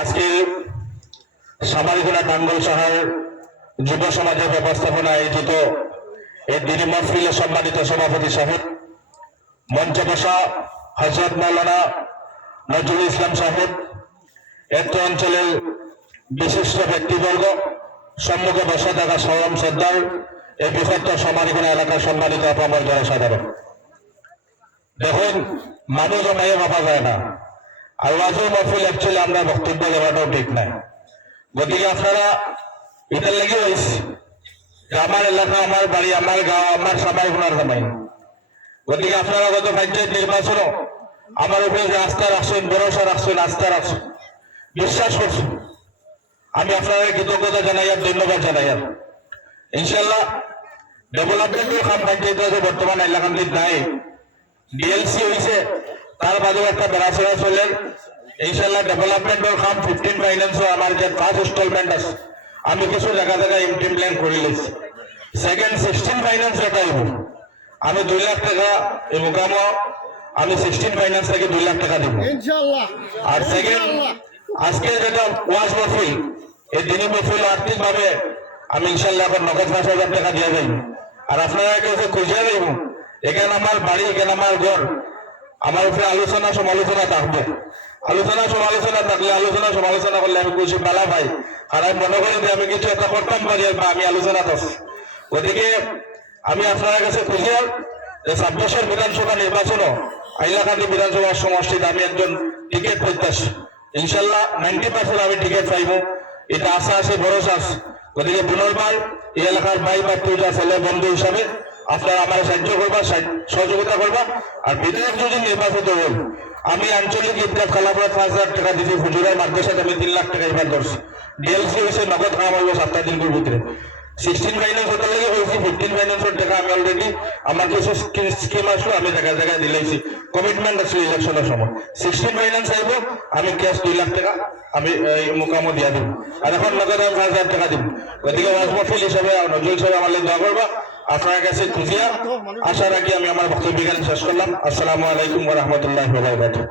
আজকে সামারিগুনা টাঙ্গল শহর যুব সমাজের ব্যবস্থাপনা আয়োজিত এই দিনী মহফিলের সম্মানিত সভাপতি সাহেব, মঞ্চে বসা হযরত মাওলানা নজরুল ইসলাম সাহেব, এত অঞ্চলের বিশিষ্ট ব্যক্তিবর্গ, সম্মুখে বসে থাকা সরম সর্দার, এই বৃহত্তর সামারিগুনা এলাকার সম্মানিত আপামর জনসাধারণ, দেখুন মানুষ জমাইয়ে ভাবা যায় না। আর ওয়াজের মহফিল অ্যাকচুয়ালি আমরা বক্তব্য দেওয়াটাও ঠিক নাই। গতিকে আপনারা এটার লেগে হয়েছে আমার এলাকা, আমার বাড়ি, আমার গাঁও, আমার সামারিগুনার জামাই। গতিকে আপনারা গত পঞ্চায়েত নির্বাচনও আমার উপরে যে আস্থা রাখছেন, ভরসা রাখছেন, আস্থা রাখছেন, বিশ্বাস করছেন, আমি আপনাদের কৃতজ্ঞতা জানাই আর ধন্যবাদ জানাই। আর ইনশাল্লাহ ডেভেলপমেন্টের কাম পঞ্চায়েত বর্তমান এলাকার নাই, ডিএলসি হয়েছে, তার বাদেও একটা বেড়াচড়া চলে। ইনশাল্লাহ ডেভেলপমেন্টের কাম 15 ফাইন্যান্সও আমার যে 5 ইনস্টলমেন্ট আছে, আমি কিছু জায়গা জায়গায় ইমপ্লিমেন্ট করে লেছি। সেকেন্ড 16 ফাইন্যান্স যেটা আমি 2 লাখ টাকা এই মোকামো আমি 16 ফাইন্যান্স থেকে 2 লাখ টাকা দেবো ইনশাআল্লাহ। আর সেকেন্ড আজকে যেটা ওয়াজ মহফিল, এই দিনী মহফিল আর্থিকভাবে আমি ইনশাল্লাহ এখন নগদ 5,000 টাকা দিয়ে যাই। আর আপনারা কাছে খুঁজে দেব, এখানে আমার বাড়ি, এখানে আমার ঘর, আমার উপরে আলোচনা সমালোচনা থাকবে। আলোচনা সমালোচনা থাকলে, আলোচনা সমালোচনা করলে আমি খুশি পালা ভাই, আর আমি মনে করি যে আমি কিছু একটা করতাম পারি বা আমি আলোচনা করছি। গতিকে আমি আপনার কাছে খুশি যে 26 বিধানসভা নির্বাচনও আইলাকান্দি বিধানসভা সমষ্টিতে আমি একজন টিকিট প্রত্যাশী। ইনশাল্লাহ 90% আমি টিকিট পাইব, এটা আশা আছে, ভরসা আছে। গতিকে পুনর্বার এই এলাকার ভাই বা পূজা ছেলে বন্ধু হিসাবে আপনারা আমার সাহায্য করবা, সহযোগিতা করবা। আর বিধায়ক যদি নির্বাচিত হল, আমি আঞ্চলিক ইফতার খালাপুরা 5,000 টাকা দিচ্ছি, হুজুরের মাদ্রাসাতে আমি 3 লাখ টাকা এবার ধরছি। ডিএলসি হয়েছে নগদ কাম হইব 7 দিনের ভিতরে। 16 ফাইন্যান্স হতে লেগে হয়েছি, 15 ফাইন্যান্সের টাকা আমি অলরেডি আমার কিছু স্কিম আসলো, আমি জায়গায় জায়গায় দিলেছি, কমিটমেন্ট আছে ইলেকশনের সময়। 16 ফাইন্যান্স আইব, আমি ক্যাশ 2 লাখ টাকা আমি মোকামো দিয়া দিব। আর এখন নগদ আমি 5,000 টাকা দিব। গতিকে ওয়াজ মহফিল হিসাবে নজরুল সাহেব আমার দোয়া করবা। আপনার কাছে খুশিয়া আশা রাখি আমি আমার বক্তব্য শেষ করলাম। আসসালামু আলাইকুম ওয়া রাহমাতুল্লাহি ওয়া বারাকাতুহু।